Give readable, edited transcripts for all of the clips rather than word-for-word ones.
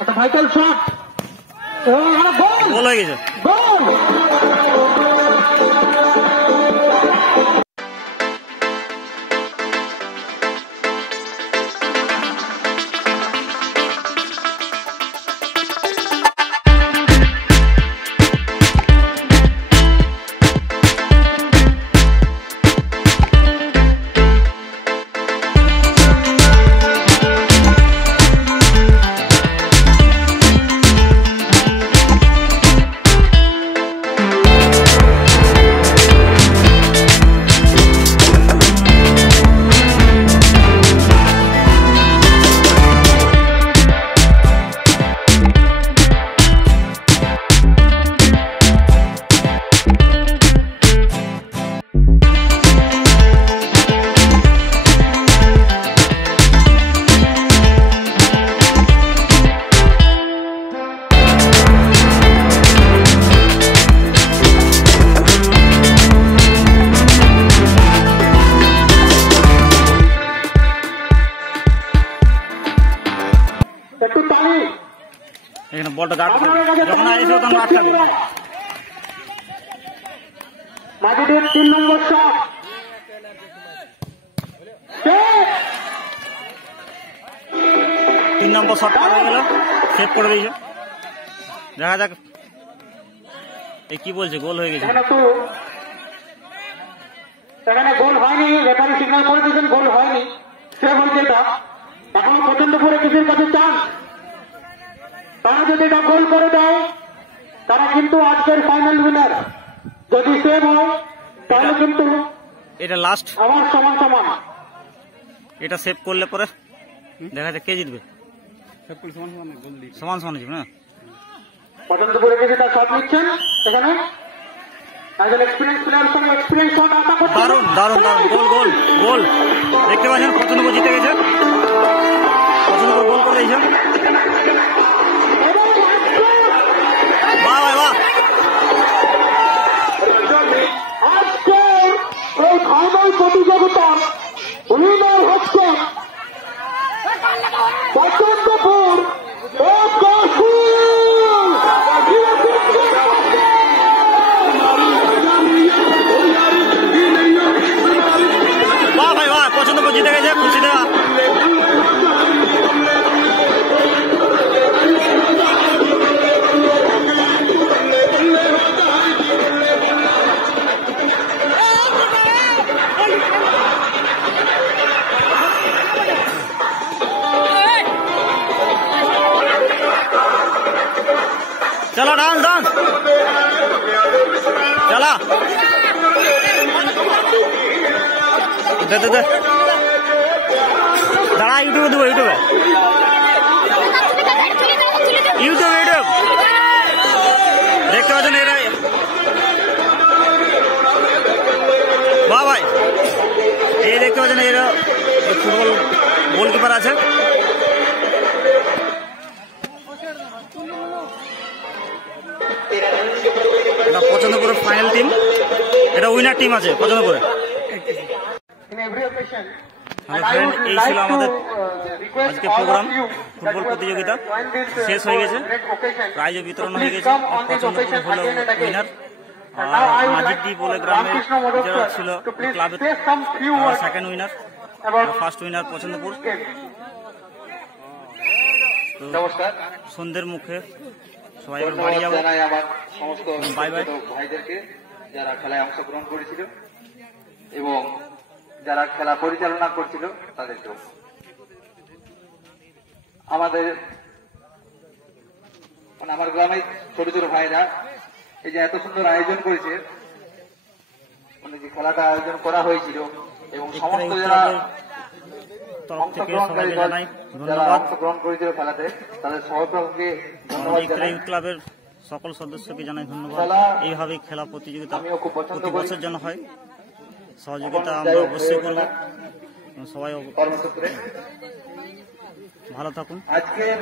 একটা vital shot এবং গোল হয়ে গেছে। গোল এখানে বলটা গার্ড যখন আসবে তখন আটকাবে। মাঝিদের 3 নম্বর শট 3 নম্বর শট পার হয়ে গেল, সেভ করে দিয়েছে। দেখা যাক এই কি বলছে, গোল হয়ে গেছে। এখানে গোল হয়নি, রেফারি সিগন্যাল করে দিয়েছেন গোল হয়নি, সেভ হয়েছে। এটা এখনো পর্যন্ত পুরো কিছুর কাছে চান্স, তারা যদি এটা গোল করে দেয় তারা কিন্তু আজকের ফাইনাল উইনার। যদি সেভ হয় তাহলে কিন্তু এটা লাস্ট আবার সমান সমান। এটা সেভ করলে পরে দেখা যাক কে জিতবে। সমান সমান জিতবে না। পছন্দ করে কিছুটা শট নিচ্ছেন এখানে, এক্সপিরিয়েন্স প্লেয়ারের সঙ্গে এক্সপিরিয়েন্স শট আশা করছেন। দারুণ দারুণ দারুণ গোল গোল গোল দেখতে পাচ্ছেন। পছন্দ করে জিতে গেছে, পছন্দ করে গোল করে দিয়েছেন। এই ফাইনাল প্রতিযোগিতা উইনার হচ্ছে পছন্দপুর বাহ ভাই বাহ, পছন্দপুর জিতে গেছে, খুশি দেওয়া। चलो डांस डांस चला दे दे दे दाड़ा यूट्यूब देव यूट्यूब यूट्यूब यूट्यूब देखते पाচ্ছেন এরা। বাহ ভাই, এই দেখতে পাচ্ছেন এরা ফুটবল গোলকিপার আছে। এটা পছন্দপুরের ফাইনাল টিম, এটা উইনার টিম আছে পছন্দপুরে। এই ছিল আমাদের আজকে প্রোগ্রাম। ফুটবল প্রতিযোগিতা শেষ হয়ে গেছে, প্রাইজও বিতরণ হয়ে গেছে। পছন্দপুর হলো উইনার। মাঝিদ্দি বলে গ্রামের যারা ছিল ক্লাবের সেকেন্ড উইনার, ফার্স্ট উইনার পছন্দপুর। সন্ধ্যের মুখে সবাই বাড়ি যাবো। আমার সমস্ত ভাইদেরকে যারা খেলায় অংশগ্রহণ করেছিল এবং যারা খেলা পরিচালনা করছিল তাদেরকেও। আমাদের মানে আমার গ্রামের ছোট ছোট ভাইরা এই যে এত সুন্দর আয়োজন করেছে, মানে যে খেলাটা আয়োজন করা হয়েছিল এবং সমস্ত যারা অংশগ্রহণ করেছিল খেলাতে তাদের সহযোগীকে ধন্যবাদ জানাই। ক্লাবের সকল সদস্যকে জানাই ধন্যবাদ। এইভাবে খেলা প্রতিযোগিতা প্রতি বছর যেন হয়, সহযোগিতা আমরা অবশ্যই করব। সবাই ভালো থাকুন। আজকের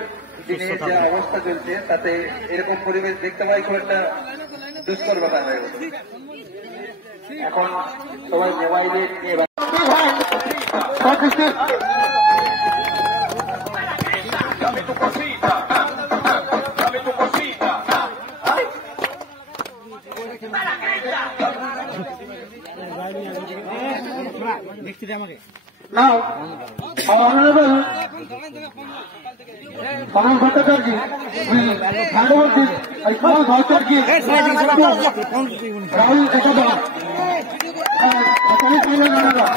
দিনে যে অবস্থা চলছে তাতে এরকম পরিবেশ দেখতে পাই খুব একটা দুষ্কর ব্যাপার হয়ে গেছে। এখন সবাই মোবাইলে নিয়ে Now, Honorable Pawan Bhattacharya will hand over this small voucher gift to Rahul Ekadha and semi-final runner-up.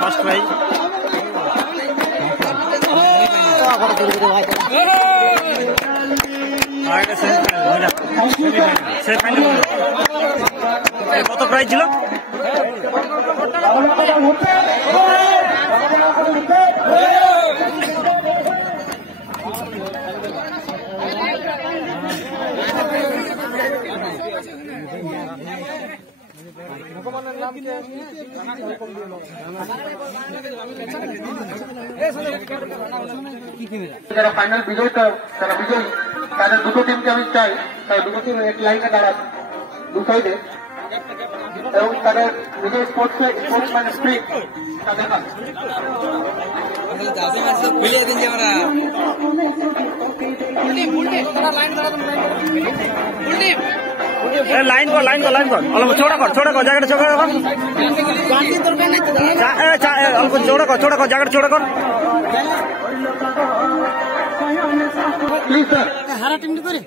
First prize. কত প্রাইজ ছিল? যারা ফাইনাল বিজয়ী তারা বিজয়ী তাদের দুটো টিমকে আমি চাই তারা দুটো টিম এক লাইনে দাঁড়ান দু সাইডে এবং তাদের নিজের স্পোর্টসম্যান স্পিরিট তাদের লাইন কর অল্প চৌড়া কর জায়গাটা চৌড়া কর অল্প চৌড়া কর জায়গাটা চৌড়া কর হারা টিমটি করে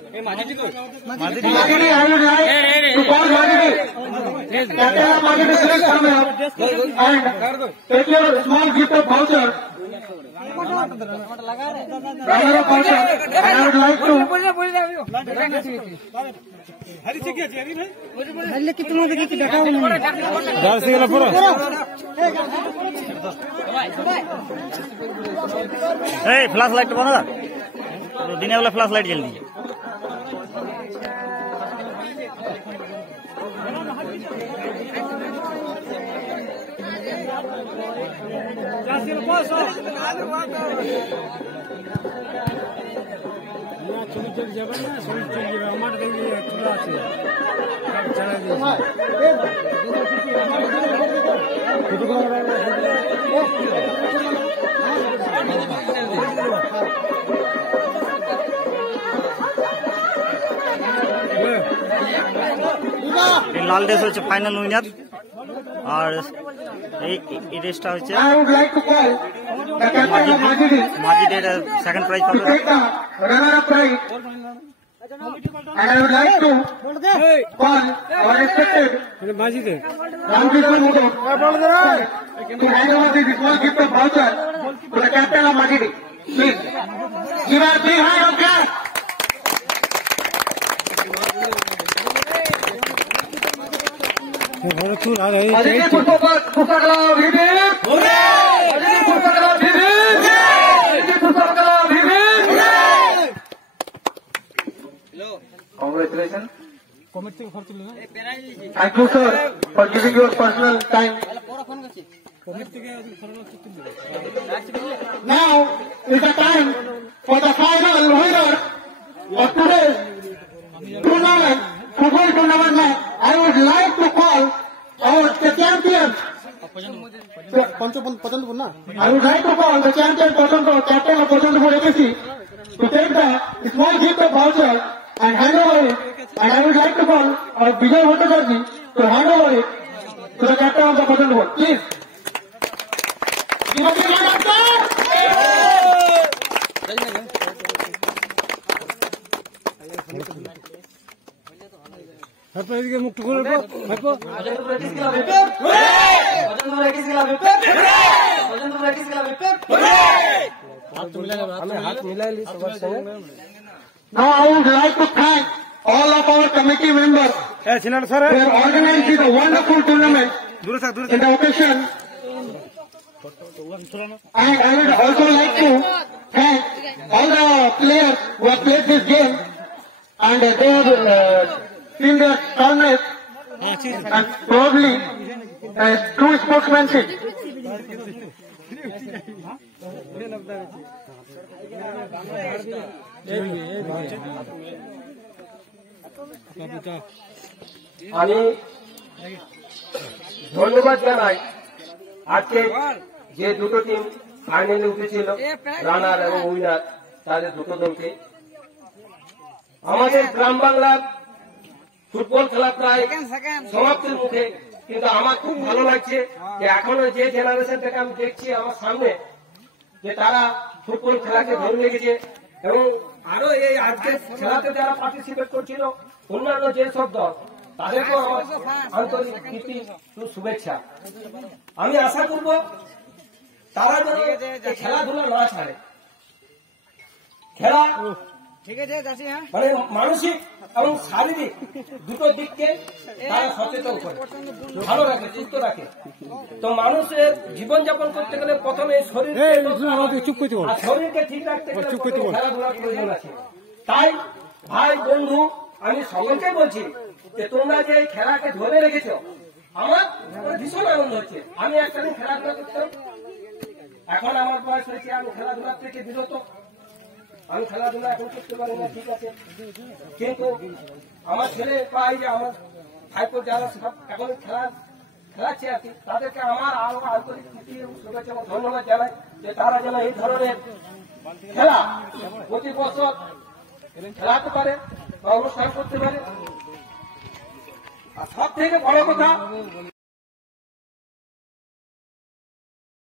small gift of voucher. I would like to flash light बना दिन वाला फ्लैश लाइट जल दीजिए লাল ড্রেস হচ্ছে ফাইনাল উইনার আর এই ড্রেসটা হচ্ছে মাজিদের সেকেন্ড প্রাইজ পাবে And I would like to call our respected Ramkrishna Mudok to hand over the small gift of voucher to the captain of Majidi. Please, give us big hand of clap. Aditi Puspakala Vivi! Aditi Puspakala Vivi! Aditi Puspakala Vivi! Congratulations. Thank you, sir, for giving your personal time. Now is the time for the final winner of today's tournament, football tournament match. I would like to call our the champion. I would like to call the champion captain of Pachandpur APC to take the small gift of voucher and hand over it. And I would like to call our Vijay Bhattacharya to hand over it to the captain of the Pachandpur. Please. Give a big hand of clap. মুক্ত করে Now I would like to thank all of our committee members who have organized this wonderful tournament in the occasion. And I would also like to thank all the players who have played this game and they have seen their calmness and probably true sportsmanship. আমি ধন্যবাদ জানাই আজকে যে দুটো team ফাইনালে উঠেছিল রানার এবং winner তাদের দুটো দলকে। আমাদের গ্রাম বাংলার ফুটবল খেলা প্রায় সমাপ্তির মুখে, কিন্তু আমার খুব ভালো লাগছে যে এখনো যে জেনারেশনটাকে আমি দেখছি আমার সামনে, যে তারা ফুটবল খেলাকে ধরে লেগেছে এবং আরো এই আজকের খেলাতে যারা পার্টিসিপেট করছিল অন্যান্য যে সব দল, তাদেরকেও আমার আন্তরিক প্রীতি শুভেচ্ছা। আমি আশা করব তারা যেন এই খেলাধুলা না ছাড়ে। খেলা মানে মানসিক এবং শারীরিক দুটো দিককে তারা সচেতন করে, ভালো রাখে, সুস্থ রাখে। তো মানুষের জীবনযাপন করতে গেলে প্রথমে শরীরকে ঠিক রাখতে গেলে খেলাধুলার প্রয়োজন আছে। তাই ভাই বন্ধু আমি সকলকে বলছি যে তোমরা যে খেলাকে ধরে রেখেছ, আমার ভীষণ আনন্দ হচ্ছে। আমি একদিন খেলাধুলা করতাম, এখন আমার বয়স হয়েছে, আমি খেলাধুলার থেকে বিরত, আমি খেলাধুলা এখন করতে পারি না, ঠিক আছে, কিন্তু আমার ছেলে পাই যে আমার ভাইপো যারা এখন খেলাচ্ছে আর কি, তাদেরকে আমার আরো আন্তরিক প্রীতি এবং শুভেচ্ছা এবং ধন্যবাদ জানাই যে তারা যেন এই ধরনের খেলা প্রতি বছর খেলাতে পারে বা অনুষ্ঠান করতে পারে। আর সব থেকে বড় কথা